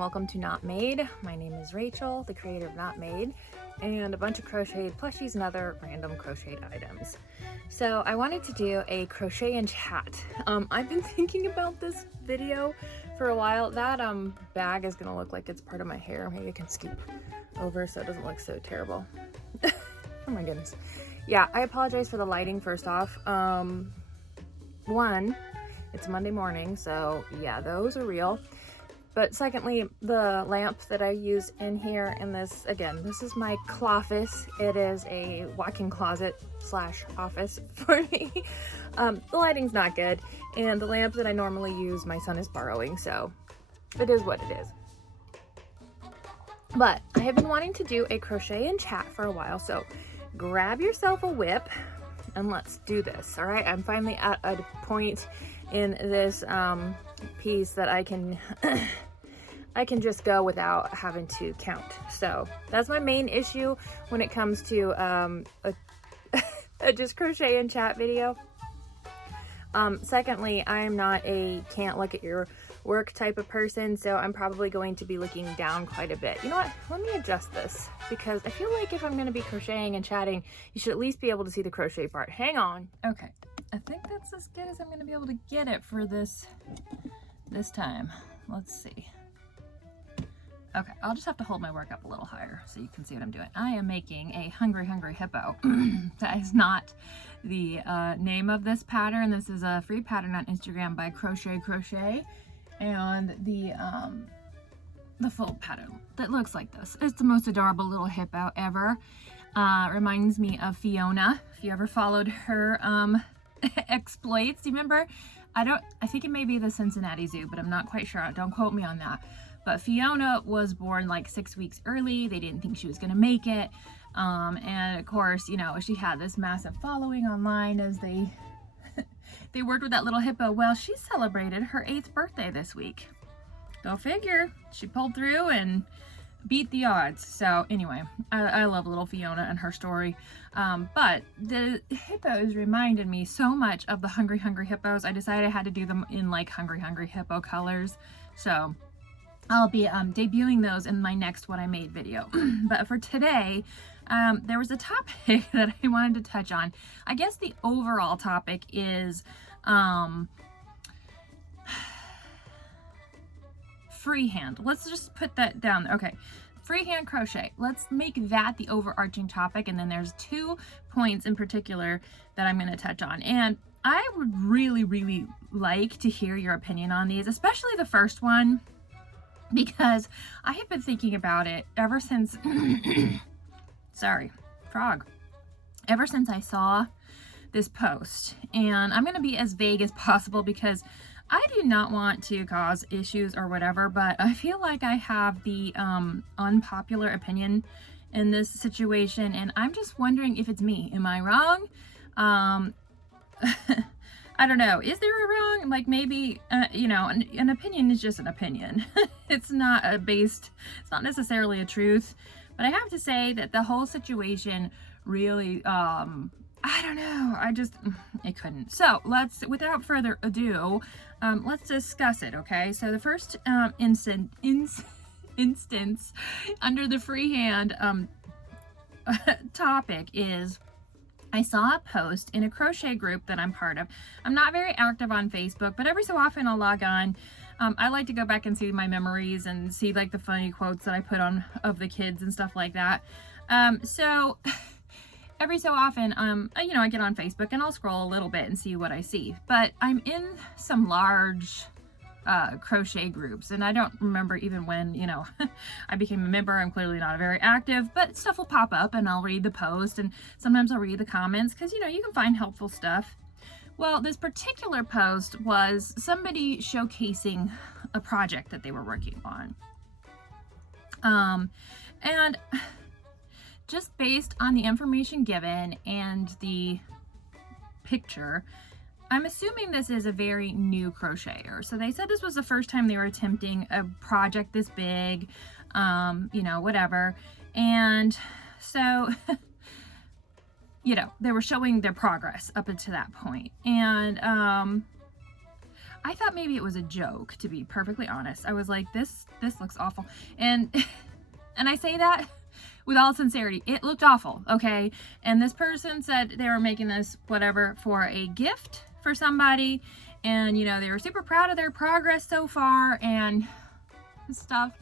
welcome to Not Made. My name is Rachel, the creator of Not Made, and a bunch of crocheted plushies and other random crocheted items. So I wanted to do a crochet and chat. I've been thinking about this video for a while. That bag is gonna look like it's part of my hair. Maybe I can scoop over so it doesn't look so terrible. Oh my goodness. Yeah, I apologize for the lighting first off. One, it's Monday morning, so yeah, those are real. But secondly, the lamp that I use in here in this, again, this is my cloffice. It is a walk-in closet slash office for me. The lighting's not good, and the lamp that I normally use, my son is borrowing, so it is what it is. But I have been wanting to do a crochet and chat for a while, so grab yourself a whip and let's do this. All right, I'm finally at a point in this piece that I can I can just go without having to count. So that's my main issue when it comes to a just crochet and chat video. Secondly, I'm not a can't look at your work type of person, so I'm probably going to be looking down quite a bit. You know what, let me adjust this, because I feel like if I'm going to be crocheting and chatting, you should at least be able to see the crochet part. Hang on. Okay, I think that's as good as I'm going to be able to get it for this time. Let's see. Okay, I'll just have to hold my work up a little higher so you can see what I'm doing. I am making a hungry hippo. That is not the name of this pattern. This is a free pattern on Instagram by Crochet, and the full pattern that looks like this. It's the most adorable little hippo ever. Reminds me of Fiona. If you ever followed her exploits, do you remember? I think it may be the Cincinnati Zoo, but I'm not quite sure. Don't quote me on that. But Fiona was born like 6 weeks early. They didn't think she was gonna make it. And of course, you know, she had this massive following online as they they worked with that little hippo. Well, she celebrated her 8th birthday this week. Go figure. She pulled through and beat the odds. So anyway, I love little Fiona and her story. But the hippos reminded me so much of the hungry hippos. I decided I had to do them in like hungry hippo colors. So I'll be debuting those in my next What I Made video. But for today, there was a topic that I wanted to touch on. I guess the overall topic is freehand. Let's just put that down. Okay, freehand crochet. Let's make that the overarching topic, and then there's 2 points in particular that I'm going to touch on. And I would really like to hear your opinion on these, especially the first one, because I have been thinking about it ever since sorry, frog. Ever since I saw this post, and I'm going to be as vague as possible because I do not want to cause issues or whatever, but I feel like I have the unpopular opinion in this situation, and I'm just wondering if it's me. Am I wrong? I don't know. Is there a wrong? Like maybe, you know, an opinion is just an opinion. It's not it's not necessarily a truth. But I have to say that the whole situation really, I don't know. It couldn't. So without further ado, let's discuss it, okay? So the first instance under the freehand topic is, I saw a post in a crochet group that I'm part of. I'm not very active on Facebook, but every so often I'll log on. I like to go back and see my memories and see like the funny quotes that I put on of the kids and stuff like that. So every so often, you know, I get on Facebook and I'll scroll a little bit and see what I see. But I'm in some large crochet groups, and I don't remember even when, you know, I became a member. I'm clearly not very active, but stuff will pop up and I'll read the post, and sometimes I'll read the comments because, you know, you can find helpful stuff. Well, this particular post was somebody showcasing a project that they were working on. And just based on the information given and the picture, I'm assuming this is a very new crocheter. So they said this was the first time they were attempting a project this big, you know, whatever. And so, you know, they were showing their progress up until that point. And I thought maybe it was a joke, to be perfectly honest. I was like, this looks awful. And and I say that with all sincerity, it looked awful, okay? And this person said they were making this whatever for a gift for somebody, and you know, they were super proud of their progress so far and stuff.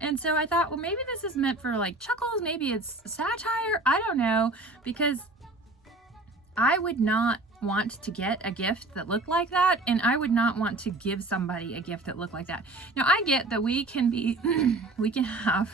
And so I thought, well, maybe this is meant for like chuckles, maybe it's satire, I don't know, because I would not want to get a gift that looked like that, and I would not want to give somebody a gift that looked like that. Now I get that we can be we can have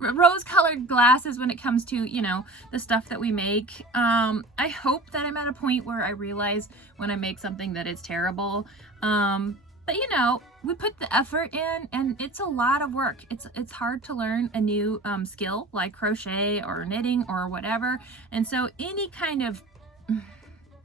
rose-colored glasses when it comes to, you know, the stuff that we make. I hope that I'm at a point where I realize when I make something that it's terrible. But you know, we put the effort in, and it's a lot of work. It's hard to learn a new skill like crochet or knitting or whatever. And so any kind of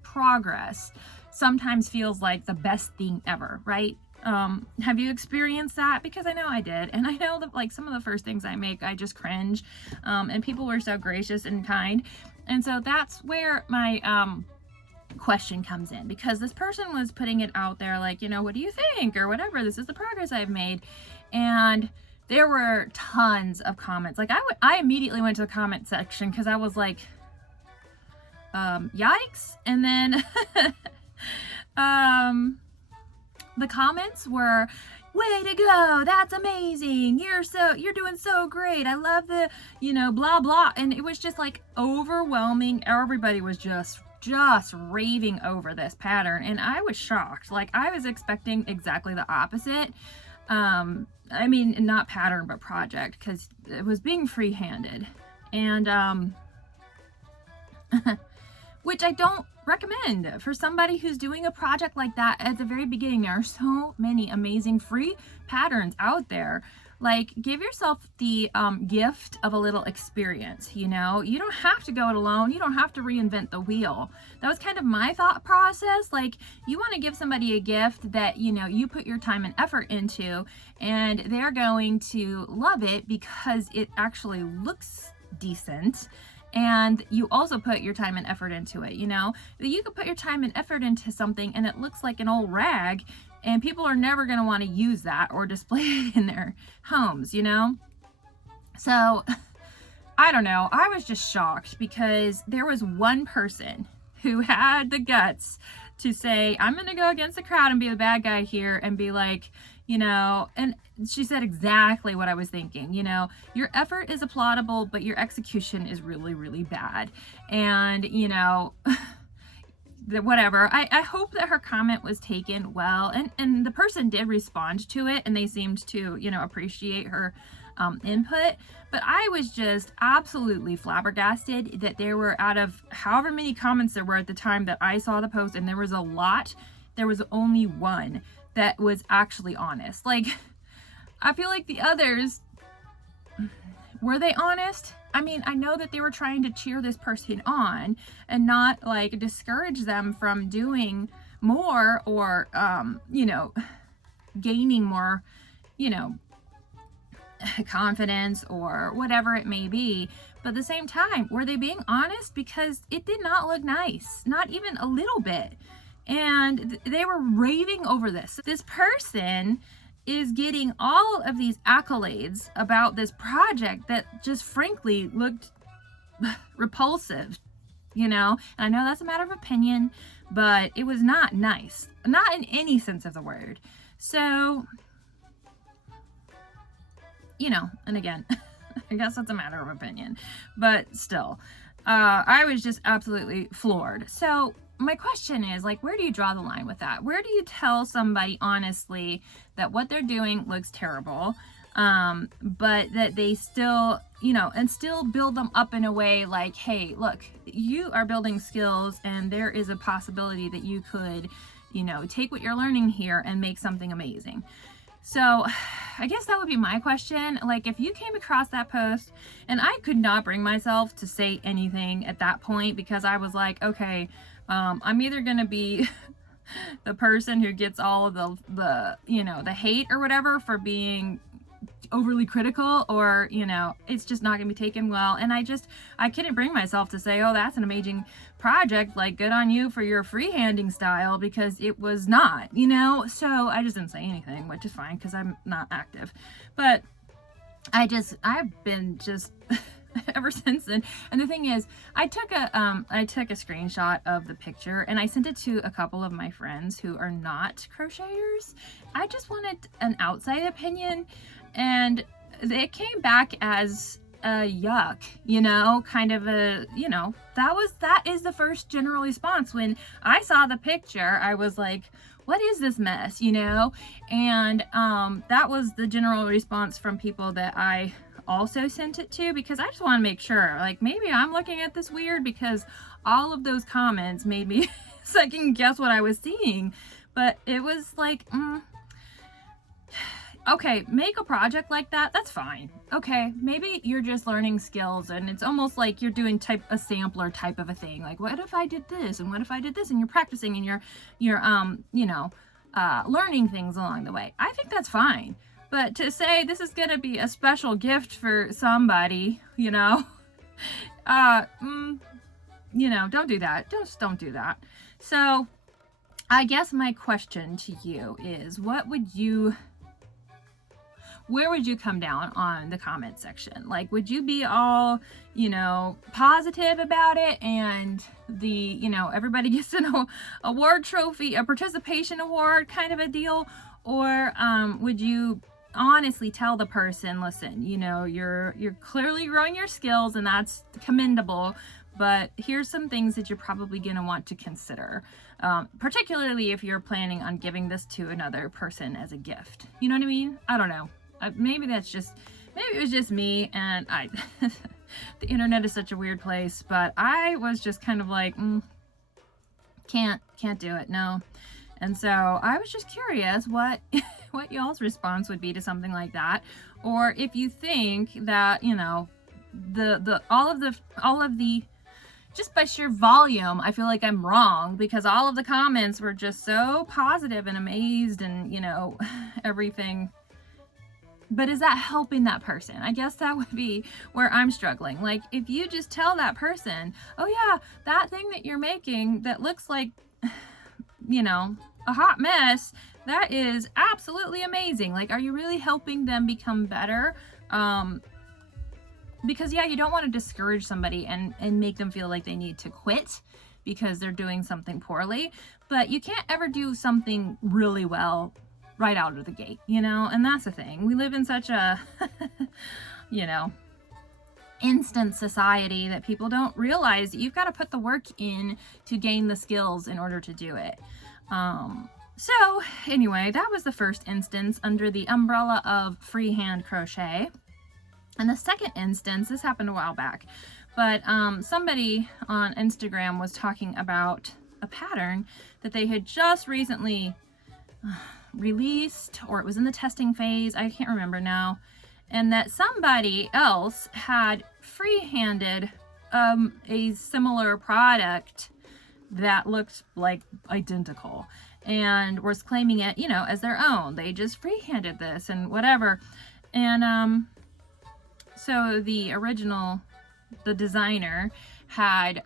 progress sometimes feels like the best thing ever, right? Have you experienced that? Because I know I did, and I know that like some of the first things I make, I just cringe, and people were so gracious and kind. And so that's where my question comes in, because this person was putting it out there like, you know, what do you think, or whatever, this is the progress I've made. And there were tons of comments. Like I immediately went to the comment section because I was like, yikes. And then the comments were, way to go, that's amazing, you're doing so great, I love the, you know, blah blah. And it was just like overwhelming. Everybody was just raving over this pattern, and I was shocked. Like I was expecting exactly the opposite. I mean, not pattern but project, because it was being free-handed, and which I don't recommend for somebody who's doing a project like that at the very beginning. There are so many amazing free patterns out there. Like, give yourself the gift of a little experience, you know? You don't have to go it alone. You don't have to reinvent the wheel. That was kind of my thought process. Like, you want to give somebody a gift that, you know, you put your time and effort into, and they're going to love it because it actually looks decent. And you also put your time and effort into it, you know? You could put your time and effort into something and it looks like an old rag, and people are never going to want to use that or display it in their homes, you know? So, I don't know. I was just shocked because there was one person who had the guts to say, I'm going to go against the crowd and be the bad guy here and be like, you know, and she said exactly what I was thinking, you know, your effort is applaudable, but your execution is really, really bad. And, you know, whatever. I hope that her comment was taken well, and the person did respond to it, and they seemed to, you know, appreciate her input. But I was just absolutely flabbergasted that there were, out of however many comments there were at the time that I saw the post, and there was a lot, there was only one that was actually honest. Like, I feel like the others, were they honest? I mean, I know that they were trying to cheer this person on and not like discourage them from doing more or, you know, gaining more, you know, confidence or whatever it may be. But at the same time, were they being honest? Because it did not look nice, not even a little bit. And they were raving over this. This person is getting all of these accolades about this project that just frankly looked repulsive, you know? And I know that's a matter of opinion, but it was not nice, not in any sense of the word. So, you know, and again, I guess that's a matter of opinion, but still, I was just absolutely floored. So my question is, like, where do you draw the line with that? Where do you tell somebody honestly that what they're doing looks terrible, but that they still, you know, and still build them up in a way like, hey, look, you are building skills and there is a possibility that you could, you know, take what you're learning here and make something amazing. So I guess that would be my question. Like, if you came across that post, and I could not bring myself to say anything at that point because I was like, okay, I'm either going to be the person who gets all of the, you know, the hate or whatever for being overly critical, or, you know, it's just not gonna be taken well. And I couldn't bring myself to say, oh, that's an amazing project, like, good on you for your freehanding style, because it was not, you know. So I just didn't say anything, which is fine because I'm not active. But I've been just ever since then. And the thing is, I took a screenshot of the picture and I sent it to a couple of my friends who are not crocheters. I just wanted an outside opinion, and it came back as a yuck, you know, kind of a, you know, that is the first general response. When I saw the picture, I was like, what is this mess, you know? And that was the general response from people that I also sent it to, because I just want to make sure, like, maybe I'm looking at this weird, because all of those comments made me second guess what I was seeing. But it was like, okay, make a project like that, that's fine. Okay, maybe you're just learning skills, and it's almost like you're doing a sampler type of a thing. Like, what if I did this, and what if I did this, and you're practicing, and you're you know, learning things along the way. I think that's fine. But to say this is gonna be a special gift for somebody, you know, you know, don't do that. Just don't do that. So I guess my question to you is, where would you come down on the comment section? Like, would you be all, you know, positive about it, and you know, everybody gets an award trophy, a participation award kind of a deal? Or would you honestly tell the person, listen, you know, you're clearly growing your skills, and that's commendable, but here's some things that you're probably going to want to consider, particularly if you're planning on giving this to another person as a gift. You know what I mean? I don't know. Maybe it was just me, and the internet is such a weird place, but I was just kind of like, can't do it, no. And so I was just curious what y'all's response would be to something like that, or if you think that, you know, all of the just by sheer volume, I feel like I'm wrong, because all of the comments were just so positive and amazed, and, you know, everything. But is that helping that person? I guess that would be where I'm struggling. Like, if you just tell that person, oh yeah, that thing that you're making that looks like, you know, a hot mess, that is absolutely amazing. Like, are you really helping them become better? Because yeah, you don't want to discourage somebody and make them feel like they need to quit because they're doing something poorly, but you can't ever do something really well right out of the gate, you know? And that's the thing. We live in such a, you know, instant society that people don't realize that you've got to put the work in to gain the skills in order to do it. So anyway, that was the first instance under the umbrella of freehand crochet. And the second instance, this happened a while back, but somebody on Instagram was talking about a pattern that they had just recently released, or it was in the testing phase, I can't remember now, and that somebody else had freehanded a similar product that looked like identical, and was claiming it, you know, as their own. They just freehanded this and whatever. And so the designer had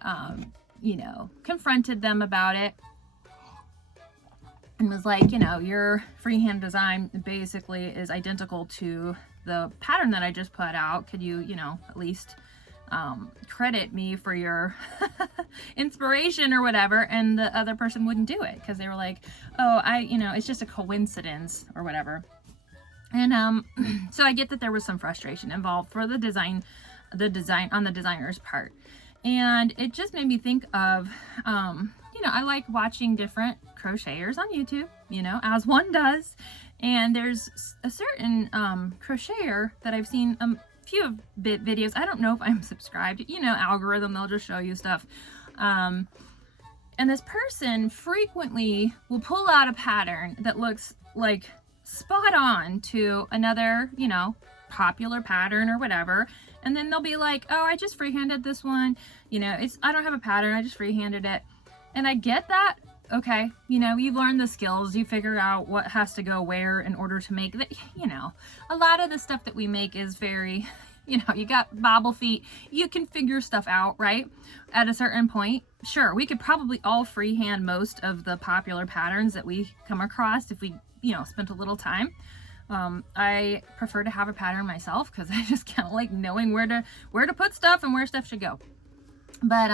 you know, confronted them about it, and was like, you know, your freehand design basically is identical to the pattern that I just put out. Could you, you know, at least credit me for your inspiration or whatever? And the other person wouldn't do it, because they were like, oh, you know, it's just a coincidence or whatever. And so I get that there was some frustration involved for the design on the designer's part. And it just made me think of, you know, I like watching different crocheters on YouTube, you know, as one does. And there's a certain crocheter that I've seen a few videos. I don't know if I'm subscribed, you know, algorithm, they'll just show you stuff. And this person frequently will pull out a pattern that looks like spot on to another, you know, popular pattern or whatever. And then they'll be like, oh, I just freehanded this one. You know, I don't have a pattern, I just freehanded it. And I get that Okay, you know, you've learned the skills, you figure out what has to go where in order to make that. You know, a lot of the stuff that we make is very, you know, you got bobble feet, you can figure stuff out, right? At a certain point, sure, we could probably all freehand most of the popular patterns that we come across if we, you know, spent a little time. I prefer to have a pattern myself because I just kind of like knowing where to put stuff and where stuff should go. But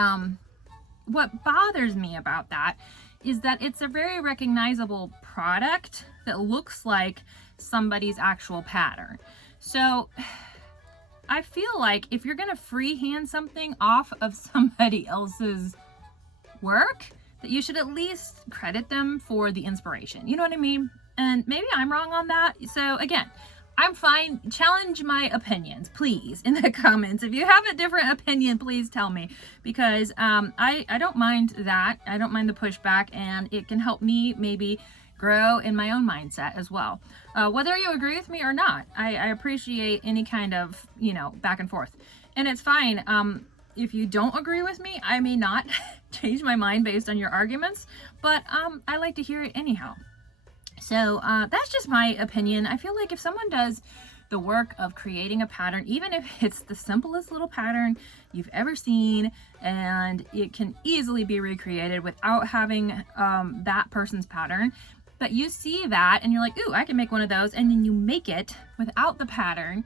what bothers me about that is that it's a very recognizable product that looks like somebody's actual pattern. So I feel like if you're gonna freehand something off of somebody else's work, that you should at least credit them for the inspiration. You know what I mean? And maybe I'm wrong on that. So again, I'm fine. Challenge my opinions, please, in the comments. If you have a different opinion, please tell me, because I don't mind that. I don't mind the pushback, and it can help me maybe grow in my own mindset as well. Whether you agree with me or not, I appreciate any kind of, you know, back and forth. And it's fine. If you don't agree with me, I may not change my mind based on your arguments, but I like to hear it anyhow. So that's just my opinion. I feel like if someone does the work of creating a pattern, even if it's the simplest little pattern you've ever seen, and it can easily be recreated without having that person's pattern, but you see that and you're like, ooh, I can make one of those, and then you make it without the pattern,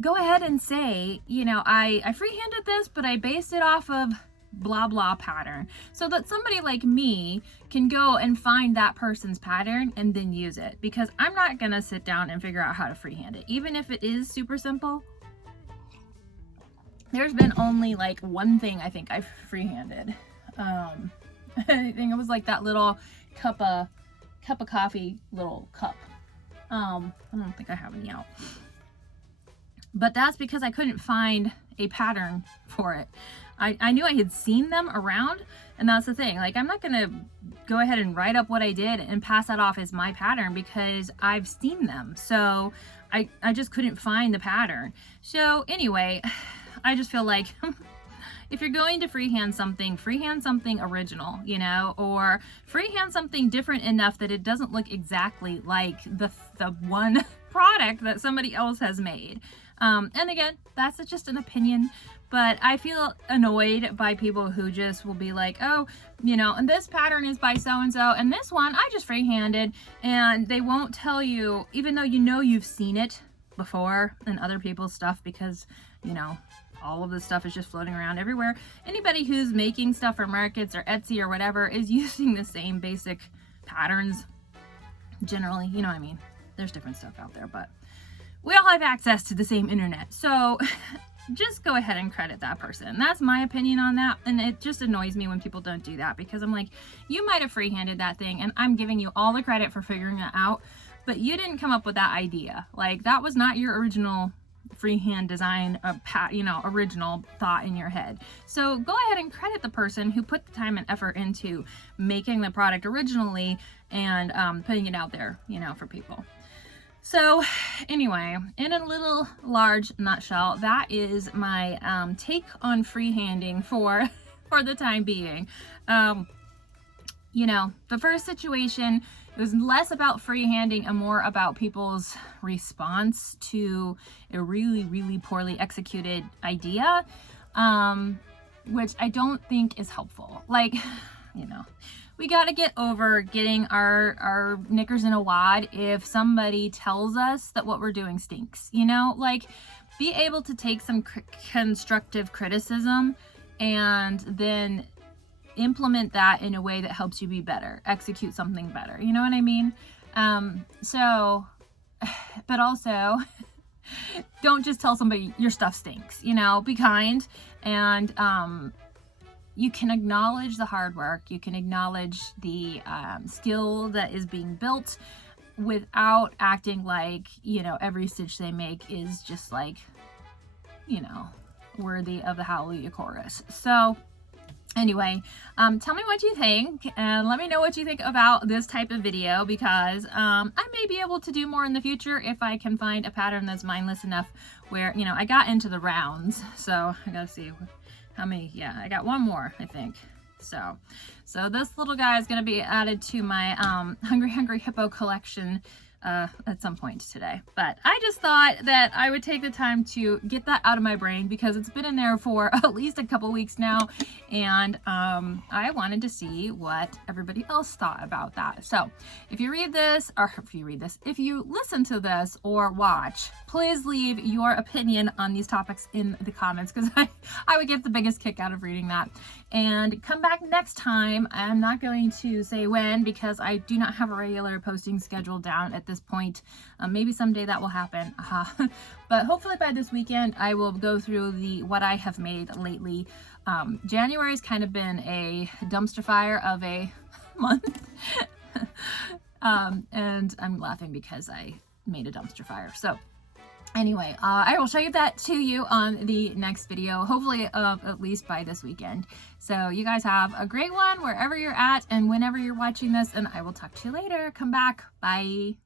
go ahead and say, you know, I freehanded this, but I based it off of blah blah pattern, so that somebody like me can go and find that person's pattern and then use it, because I'm not gonna sit down and figure out how to freehand it, even if it is super simple. There's been only like one thing I think I've freehanded. I think it was like that little cup of coffee little cup. I don't think I have any out, but that's because I couldn't find a pattern for it. I knew I had seen them around, and that's the thing. Like, I'm not gonna go ahead and write up what I did and pass that off as my pattern because I've seen them. So I just couldn't find the pattern. So anyway, I just feel like if you're going to freehand something original, you know, or freehand something different enough that it doesn't look exactly like the one product that somebody else has made. And again, that's just an opinion, but I feel annoyed by people who just will be like, oh, you know, and this pattern is by so-and-so, and this one I just freehanded, and they won't tell you, even though you know you've seen it before in other people's stuff, because, you know, all of this stuff is just floating around everywhere. Anybody who's making stuff for markets or Etsy or whatever is using the same basic patterns generally, you know what I mean? There's different stuff out there, but we all have access to the same internet. So just go ahead and credit that person. That's my opinion on that. And it just annoys me when people don't do that, because I'm like, you might have freehanded that thing and I'm giving you all the credit for figuring it out, but you didn't come up with that idea. Like, that was not your original freehand design, original thought in your head. So go ahead and credit the person who put the time and effort into making the product originally and putting it out there, you know, for people. So anyway, in a little large nutshell, that is my take on freehanding for the time being. You know, the first situation, it was less about freehanding and more about people's response to a really, really poorly executed idea, which I don't think is helpful. Like, you know, we got to get over getting our knickers in a wad if somebody tells us that what we're doing stinks, you know? Like, be able to take some constructive criticism and then implement that in a way that helps you be better, execute something better, you know what I mean? But also don't just tell somebody your stuff stinks, you know, be kind, and you can acknowledge the hard work, you can acknowledge the skill that is being built without acting like, you know, every stitch they make is just like, you know, worthy of the Hallelujah chorus. So anyway, tell me what you think, and let me know what you think about this type of video, because I may be able to do more in the future if I can find a pattern that's mindless enough where, you know, I got into the rounds, so I gotta see how many. Yeah, I got one more, I think. So this little guy is going to be added to my Hungry Hippo collection at some point today. But I just thought that I would take the time to get that out of my brain because it's been in there for at least a couple weeks now, and I wanted to see what everybody else thought about that. So if you listen to this or watch, please leave your opinion on these topics in the comments, because I would get the biggest kick out of reading that. And come back next time. I'm not going to say when, because I do not have a regular posting schedule down at this point. Maybe someday that will happen. But hopefully by this weekend I will go through what I have made lately. January's kind of been a dumpster fire of a month. And I'm laughing because I made a dumpster fire. So anyway, I will show you that to you on the next video, hopefully at least by this weekend. So you guys have a great one wherever you're at and whenever you're watching this, and I will talk to you later. Come back. Bye.